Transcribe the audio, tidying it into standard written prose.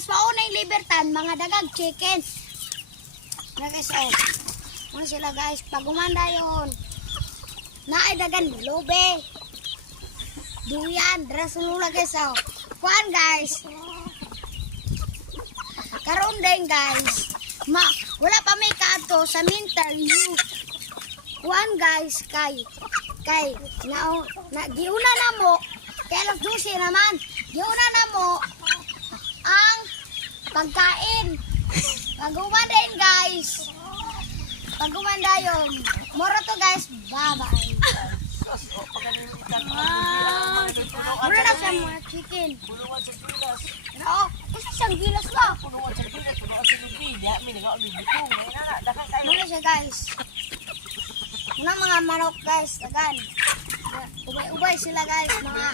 guys, pauna yung libertan, mga dagang chicken. Na guys, oh. Ano sila guys, pag umanda yun. Naay dagan lobe. Duyan, drasulula guys, oh. Kuan guys. Karon din guys. Wala pa may kanto sa minter you. Kuan guys, kay giuna na mo. Kaya alas 12 naman. Giuna na mo ang pagkain. Pag-umanda yun guys. Pag-umanda yun. Moro to guys. Bye-bye. Mura na siya mga chicken. Puluan sa gilas. Oo. Kasi siyang gilas na. Puluan sa gilas. Puluan sa lubi. Diha, minagaw ang bibitong. Dakan kayo. Mura siya guys. Muna mga manok guys. Tagan. Ubay-ubay sila guys. Mga